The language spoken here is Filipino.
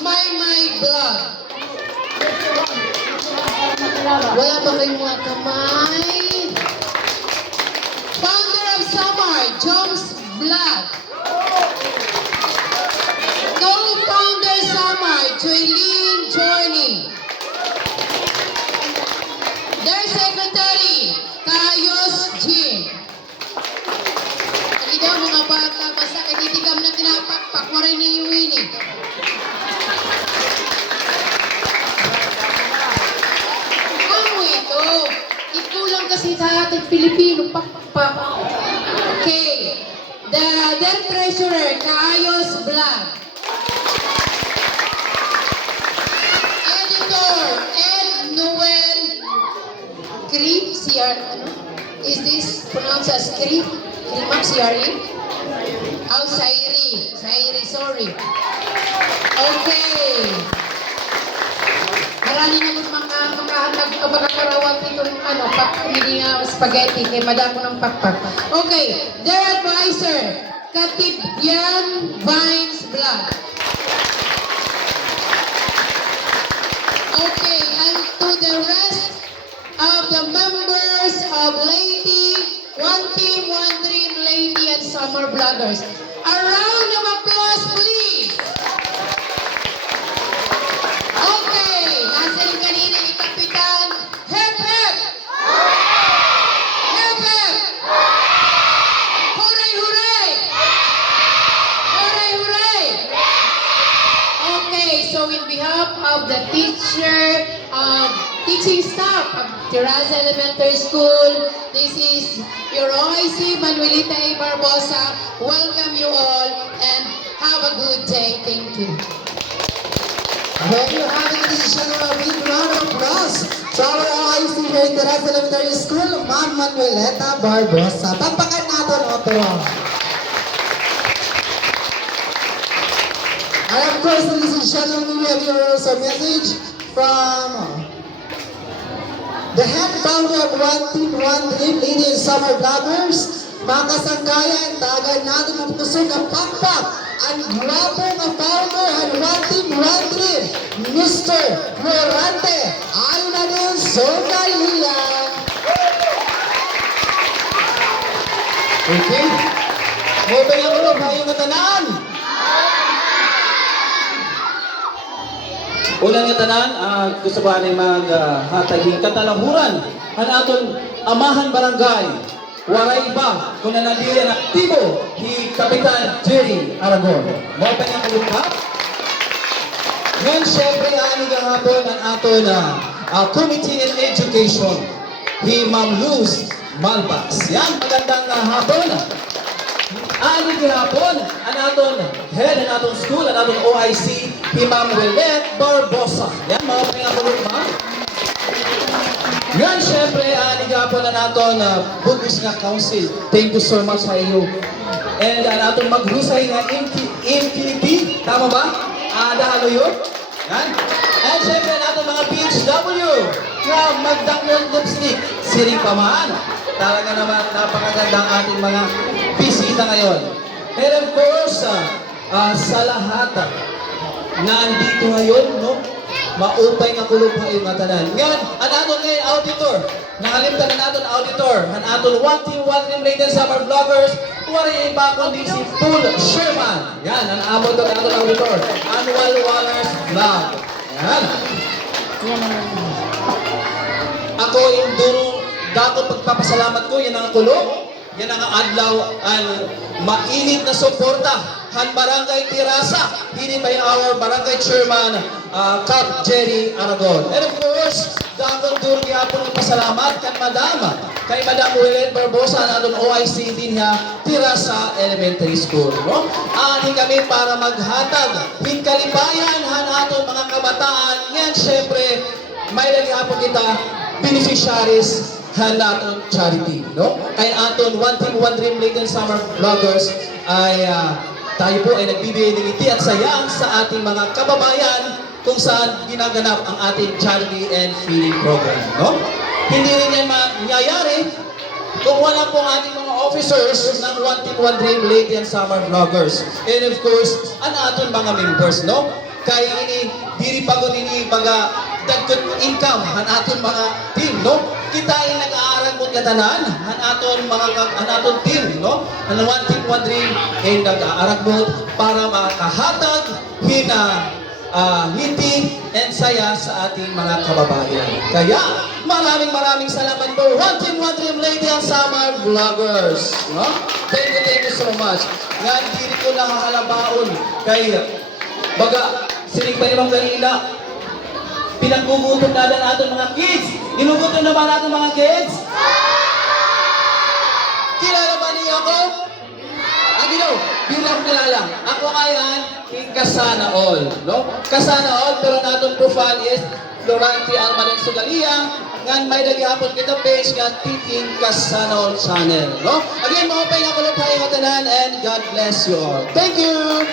My Vlog. Wala ba kayong mga kamay? Founder of Samar, Joms Vlog. Co-founder Samar, Joylene Journey. Their secretary, Kayos Jim. Hindi daw mga bata, basta katitigam na tinapakpak mo rin ni Winnie. Ano ito? Ikulang kasi sa ating Pilipino, pakpak. Okay. Their treasurer, Kayos Vlog. Editor, Ed Noel Cree, CR, ano? Is this pronounced as Cree? Cree, CRE? Oh, Sairi. Sairi, sorry. Okay. Marami na makahatag o makakarawat dito ng ano, hindi nga spaghetti, kaya madako ng pakpak. Okay, their advisor, Katibyan Vines Vlog. Okay, and to the rest of the members of Lady, One Team, One Dream, Lady and Summer Vloggers. A round of applause, please! Okay, nasa rin kanina ni Kapitan. Hep, hep! Hep, hep! Hooray, hooray! Hooray, hooray! Okay, so in behalf of the teaching staff of Tiraza Elementary School, this is your OIC, Manuelita A. Barbosa. Welcome you all and have a good day. Thank you. There you have it, ladies and gentlemen, a big round of applause to our OIC here in Tiraza Elementary School, Ma'am Manuelita Barbosa. Pagpakan natin, Otto. And of course, ladies and gentlemen, we have here also a message from the head founder of One Team, One Dream, Lady and Summer Vloggers. Mga kasangkayan, tagay natin ang tusok ang pakpak. Ang gwapo na founder ng One Team, One Dream, Mr. Morante. Ayon na din, Sogalia. Okay. Mobile ang ulo, hayong natanaan. Unang nga tanan, gusto ba ni maghataging katalahuran ang aton amahan barangay. Waray ba kung nanadili ang aktibo ni Kapitan Jerry Aragon. Mo pa niyang kulungkap? Ngayon, syempre, ani nga hapon ang aton Committee in Education, si Ma'am Luz Malpas. Yan, magandang hapon. Ani gihapon ang aton head ng aton school, ang aton OIC, si Ma'am Willet Barbosa. Yan, mga pingakulong ma. Yan, syempre, ani gihapon ang aton Bugis nga Council. Thank you so much sa iyo. And ang aton maghusay nga MPP, tama ba? Dahalo yun? Yan. And syempre, ang aton mga PHW nga magdangol lipstick, siring pamaan. Talaga naman, napakagandang ating mga bisita ngayon. And of course, sa lahat na andito ngayon, no? Maupay nga kulong pa yung tanan. Ngayon, ang aton ngayon auditor, nakalimtan na natin auditor, ang aton One Team, One Dream, Lady and Summer Vloggers, wari iba kundi si Paul Sherman. Yan, ang amon doon aton auditor, Annual Wallers Vlog. Yan. Ako yung durong dapat pagpapasalamat ko, yan ang kulong. Yan ang adlaw, ang mainit na suporta han Barangay Tirasa, hindi by our Barangay Chairman, Cap Jerry Aragon. And of course, dapat durong yapon ng pasalamat kay Madam Willet Barbosa na doon OIC din niya, Tirasa Elementary School. No? Ani kami para maghatag, hinkalibayan han ato mga kabataan. Yan, syempre, may lagihapon kita, beneficiaries naton charity, no? Kaya aton One Team, One Dream, Lady and Summer Vloggers ay tayo po ay nagbibigay ng ngiti at saya sa ating mga kababayan kung saan ginaganap ang ating charity and feeding program, no? Hindi rin yan mangyayari kung wala po ang ating mga officers ng One Team, One Dream, Lady and Summer Vloggers. And of course, ang ating mga members, no? kay ini diri pagod ini mga dagkot income han aton mga team, no? Kita ay nag-aaral mo katanan han aton team, no? Han one team one dream ay nag-aaral mo para makahatag ngiti and saya sa ating mga kababayan. Kaya maraming salamat po One Team One Dream Lady and Summer Vloggers, no? Thank you so much. Nga diri ko nakakalabaon kay baga sinig pa naman kanina pinaggugutom na natin mga kids. Inugutom na ba natin mga kids? Kilala ba niyo ako? Agilo, bilang kilala. Ako ayan, kasana all, no? Kasana all, pero natong profile is Florante Almaden Sugalia. Ngan may daghapon kita page nga Titing Kasana All channel, no? Again, mga pay nga kulong tayo tanan and God bless you all. Thank you!